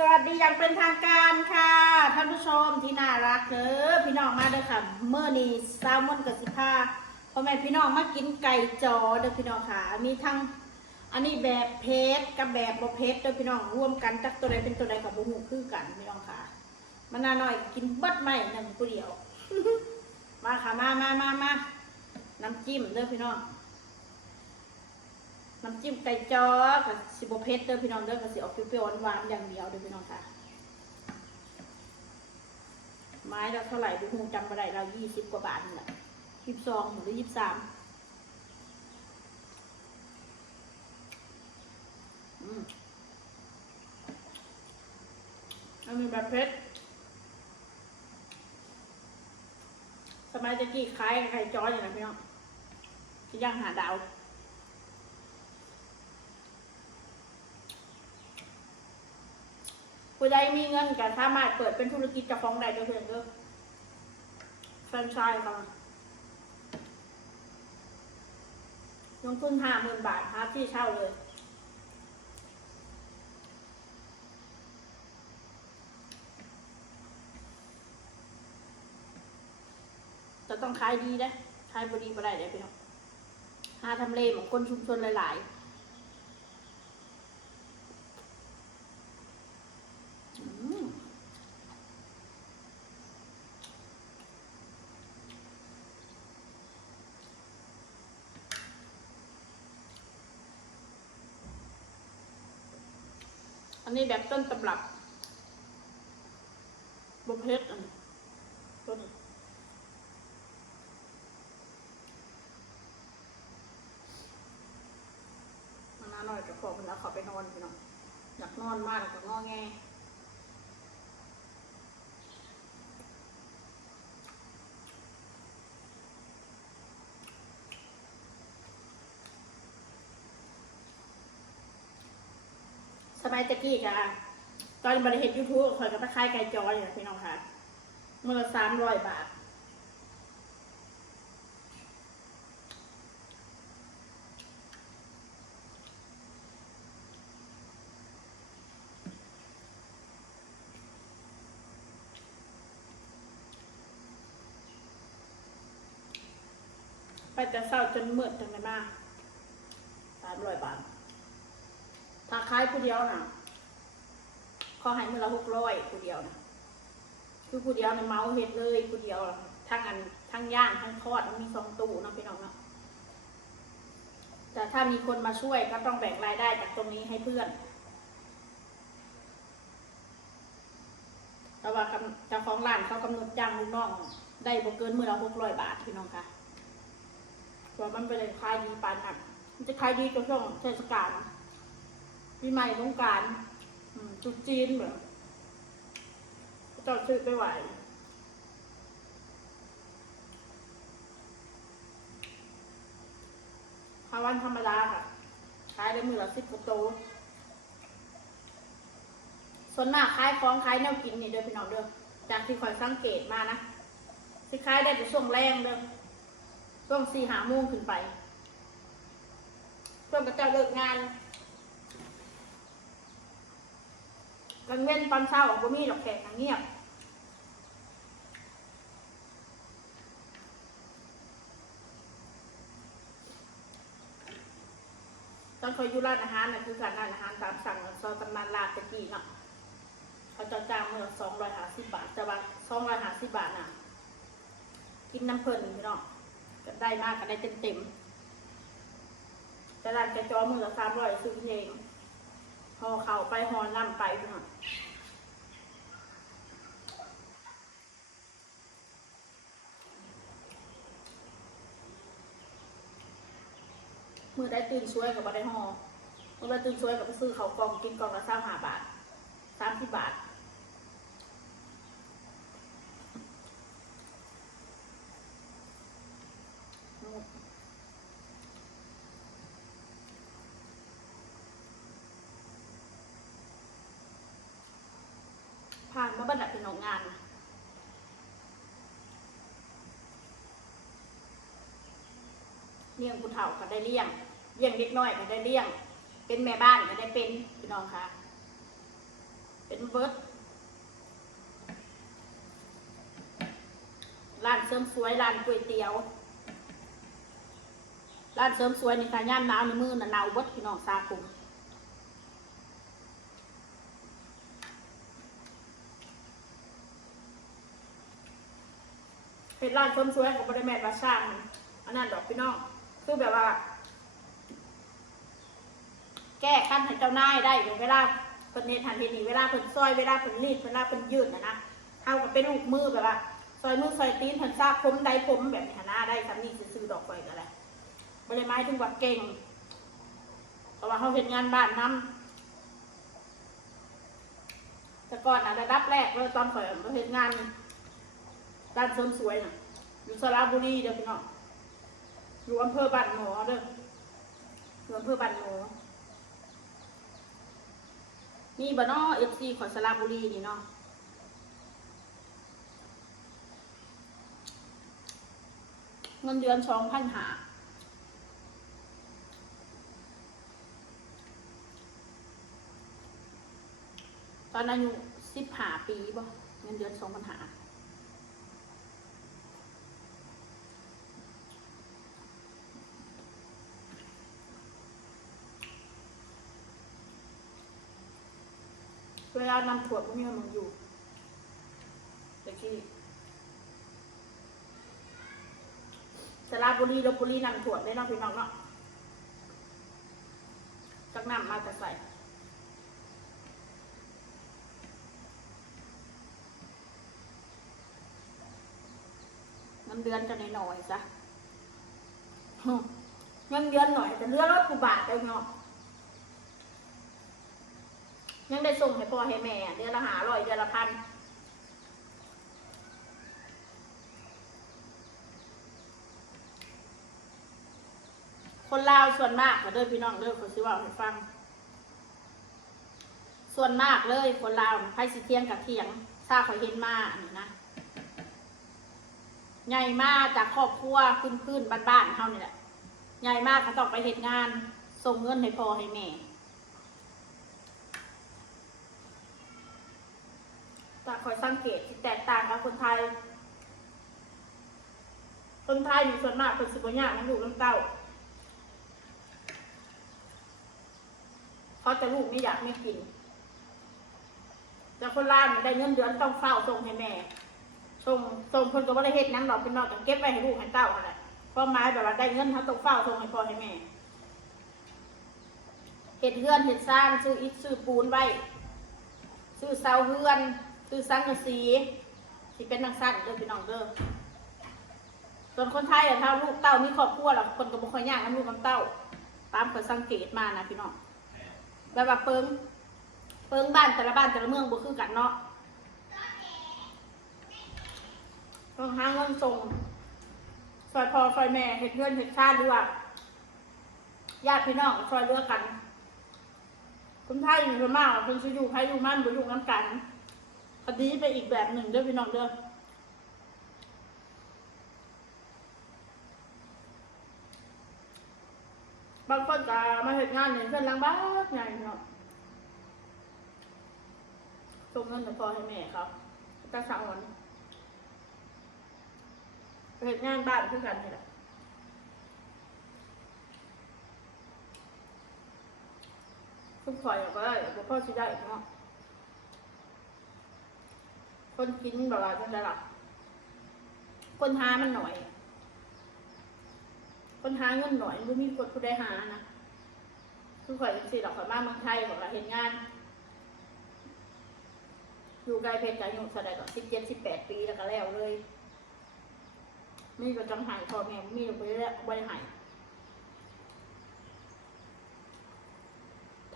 สวัสดีอย่างเป็นทางการค่ะท่านผู้ชมที่น่ารักเด้อพี่น้องมาเด้อค่ะเมื่อนี้แซลมอนกับสิพาพ่อแม่พี่น้องมากินไก่จอเด้อพี่น้องค่ะมีทั้งอันนี้แบบเพชรกับแบบบ่เพชรเด้อพี่น้องร่วมกันจักตัวใดเป็นตัวใดกับบ่ฮู้คือกันพี่น้องค่ะมันน่าหน่อยกินเบิดไม่หนึ่งผู้เดียว มาค่ะมามามามาน้ำจิ้มเด้อพี่น้อง น้ำจิ้มไก่จอกับสิบเพชรเด้อพี่น้องเด้อกับสิออกเปรี้ยวๆหวานๆอย่างเดียวเด้อพี่น้องค่ะ ไม้ละเท่าไหร่ดูคงจำไม่ได้เรายี่สิบกว่าบาทนี่แหละยี่สิบสองหรือยี่สิบสามอืมอันนี้แบบเพชรสมัยตะกี้คล้ายไก่จออย่างไรพี่น้องที่ย่างหาดาว ผู้ใดมีเงินก็สามารถเปิดเป็นธุรกิจเจ้าของได้เด้อเพื่อนเด้อแฟรนไชส์ค่ะลงทุนห้าหมื่นบาทหาที่เช่าเลยจะต้องขายดีนะขายบดีบ่ได้เดี๋ยวพี่น้องหาทำเลของคนชุมชนหลาย ๆ อืม อันนี้แบบต้นตำรับบมเพชรอันต้นมาน่าหน่อยจะขอเวลาเขอไปนอนไปนอนอยากนอนมากแต่งอแง มัยตะกี้กะตอนบริเหตุยูทูบข่อยกับตะไคร้ไก่จอยเนี่ยพี่น้องค่ะ เมื่อสามร้อยบาทไปแต่เศร้าจนมืดจังเลยมากสามร้อยบาท ถ้าขายผู้เดียวน่ะขาให้มือละหกร้อยผู้เดียวน่ะคือผู้เดียวเนี่ยเมาเห็ดเลยผู้เดียวทั้งอันทั้งย่างทั้งทอดมันมีสองตู้นะพี่น้องเนาะแต่ถ้ามีคนมาช่วยก็ต้องแบ่งรายได้จากตรงนี้ให้เพื่อนแต่ว่าเจ้าของร้านเขากำหนดจ้างลูกน้อง ได้บ่เกินมือละหกร้อยบาทพี่น้องค่ะเพราะมันไปเลยขายดีปานนั้นมันจะขายดีจนช่วงเทศกาล ปีใหม่สงกรารจุดจีนเหมือนจอดซื้อไปไหวถ้าวันธรรมดาค่ะขายได้มือละสิบกว่าโต ส่วนมากขายของขายแนวกินนี่เด้อพี่น้องเด้อ จากที่คอยสังเกตมานะสิขายได้แต่ช่วงแรงเด้อ ช่วงสี่หาโมงขึ้นไป ช่วงกระเจ้าเลิกงาน กลางเว้นตอนเช้าของบ่มีดอกแขกเงียบตอนเคยอยู่ร้านอาหารน่ะคือการร้านอาหารตามสั่งซอยตำนานลาดตะกี้เนาะเขาจะจ้างเมื่อสองร้อยห้าสิบบาทจะว่าสองร้อยห้าสิบบาทน่ะ กินน้ำเพลินพี่น้องก็ได้มากก็ได้เต็มเต็มแต่ร้านกระจอมือละสามร้อยซื้อเพลง หอเข่าไปหอน้ำไปพี่น้องมือได้ตื่นช่วยกับบ่ได้หอเมื่อได้ตื่นช่วยกับไปซื้อเขาวกองกินกองละสามห้าบาทสามสิบบาท ผ่านมาบันดับเป็นของงานเลี้ยงผู้เฒ่าก็ได้เลี้ยงเลี้ยงเด็กน้อยก็ได้เลี้ยง เป็นแม่บ้านก็ได้เป็นพี่น้องค่ะ เป็นเป็นเบิร์ดร้านเสริมสวยร้านก๋วยเตี๋ยวร้านเสริมสวยในี่ค่ะย่ามหนาวในมือน่ะหนาวเบิร์ดพี่น้องซาคุม เป็นร้านเสริมสวยของบริแมทว่าสร้างมันอันนั้นดอกพี่น้องคือแบบว่า แก้ขั้นให้เจ้านายได้เวเวลาเพิ่นเฮ็ดทันทีนี่เวลาเพิ่นซอยเวลาเพิ่นรีดเวลาเพิ่นยืดนะนะเท่ากับเป็นลูกมือแบบว่าซอยมือซอยตีนเพิ่นซากผมใดผมแบบนี้หน้าได้สำนี่ซื้อดอกไฟก็แหล้วบ่ได้ถึงว่าเก่งเพราะว่าเขาเฮ็ดงานบ้านนํแต่ก่อนน่ะระดับแรกเลยตอนข่อยมาเฮ็ดงาน ด้านเสริมสวยน่ะ อยู่สระบุรีเด้อพี่น้องอยู่อำเภอบ้านหมอเด้ออยู่อำเภอบ้านหมอมีบ่เนาะ FC ของสระบุรีนี่เนาะเงินเดือนสองพันหาตอนอายุสิบหาปีบ่เงินเดือนสองพันหา เวลานำขวดพวกนี้มันอยู่ตะกี้สระบุรีลบบุรีนำถั่วได้เนาะพี่น้องเนาะจักน้ำมาจะใส่เงินเดือนจะหน่อยๆซะเงินเดือนหน่อยแต่เรือรถกูบาทเลยเนาะ ยังได้ส่งให้พ่อให้แม่ เดือนละหาร้อยเดือนละพันคนลาวส่วนมากก็เด้อพี่น้องเด้อคนสิเว่าให้ฟัง ส่วนมากเลยคนลาวไพ่สิเทียงกับเทียงซาขอยเห็นมาอันนี้นะใหญ่มากจากครอบครัวพื้นพื้นบ้านๆเฮานี่แหละใหญ่มากเขาต้องไปเหตุงานส่งเงินให้พ่อให้แม่ แต่คอยสังเกตที่แตกต่างกับคนไทย คนไทยมีส่วนมากเป็นสิบกว่าอย่างมันอยู่ลำเต้าเพราะลูกไม่อยากไม่กิน แต่คนลาวได้เงินเดือนต้องเฝ้าส่งให้แม่ส่งส่งคนก็บ่ได้เฮ็ดนั่งดอกเป็นนอกจากเก็บไว้ให้ลูกให้เต้าอะไรก็หมายแบบว่าได้เงินเขาต้องเฝ้าส่งให้พ่อให้แม่เฮ็ดเฮือนเฮ็ดสร้างซื้ออิฐซื้อปูนไว้ซื้อเสาเฮือน ซื้อสังกะสีสิเป็นนังสั้นเด้อพี่น้องเด้อส่วนคนไทยอะถ้าลูกเต้ามีครอบครัวแล้วคนก็บ่ค่อยยากนํลูกนํเต้า ตามข้อยสังเกตมานะพี่น้องแบบว่าเปิงเปิงบ้านแต่ละบ้านแต่ละเมืองบ่คือกันเนาะต้องหาเงินส่งซอยพอซอยแม่เห็ดเพื่อนเห็ดชาติหรือว่าญาติพี่น้องซอยเลือกกันคุณไทยอยู่ส่วนมากคุณจะอยู่ใครอยู่มั่นบ่อยู่น้ำกัน คดีไปอีกแบบหนึ่งด้อพี่น้องเด้อบางคนก็มาเห็นงานเนี่ยเพื่อนลังบ้านไงเนาะส่งเงินให้พ่อให้แม่เขาตาสาววันเห็นงานบ้านคือกันนี่แหละคุณคอยก็ได้บ่พ่อสิได้เนาะ คนกินแบบว่าจังไดล่ะคนหามันหน่อย คนหาเงินหน่อยมันมีคนผู้ได้หานะคือข่อยจังสิดอกข่อยมากเมืองไทยบอกเราเห็นงาน อยู่ไกลเพชรอายุเท่าใดก็สิบเจ็ดสิบแปดปีแล้วก็แล้วเลยมีก็จังหายพอแม่มีก็ไปแล้วไปหาย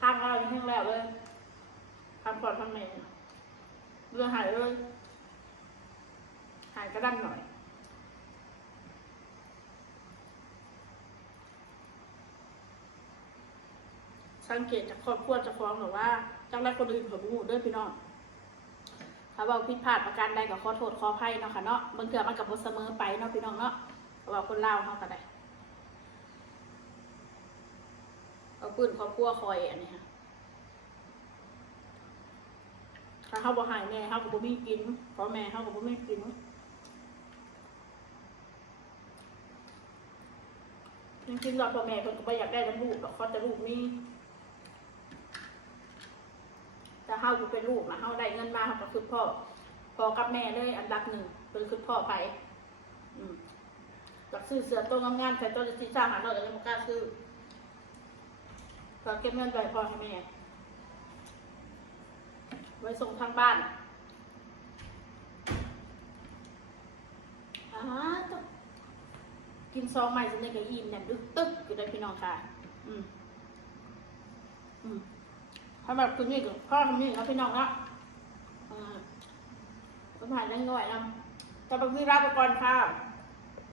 ทางเรายังแห้งแล้วเลยทำก่อนทำแม่ เรือหายเลยหายกระดันหน่อย สังเกตจากครอบครัวจะฟ้องหรือว่าจังไรคนอื่นเผยบุ้เด้อพี่น้องถ้าเราผิดพลาดประการใดก็ขอโทษขออภัยเนาะค่ะเนาะบางเทื่อมันกับบเสมอไปเนาะพี่น้องเนาะเพราคนเล่าเขาก็ได้เอาปืนครอบครัวคอยอันนี้ค่ะ ถ้าเขาบ่ใหายแม่เขาก็บ่มีกินเพราะแม่เขาก็บ่มีกินจริงๆเราพ่อแม่เพิ่นก็บ่อยากได้น้ำลูกหรอกเขาแต่ลูกมีถ้าเฮาอยู่เป็นลูกนะเฮาได้เงินมาเฮาก็คือพ่อพ่อกับแม่เลยอันดับหนึ่งเป็นคือพ่อไปอืมอยากซื้อเสื้อตัวงามๆใส่ตัวจะสีสร้างหาเราแต่ยังบ่กล้าซื้อก็เก็บเงินไปพ่อให้แม่ ไว้ส่งทางบ้านอ่ากินซองใหม่สิในกระอิ่มเนี่ยดึกตึ๊กอยู่ได้พี่น้องค่ะ อืมอืมทำแบบคุณนี่กับพ่อทำนี่ครับพี่น้องละอ่าผมผ่านนั่งง่อยนำแต่บางทีรับไปก่อนค่ะ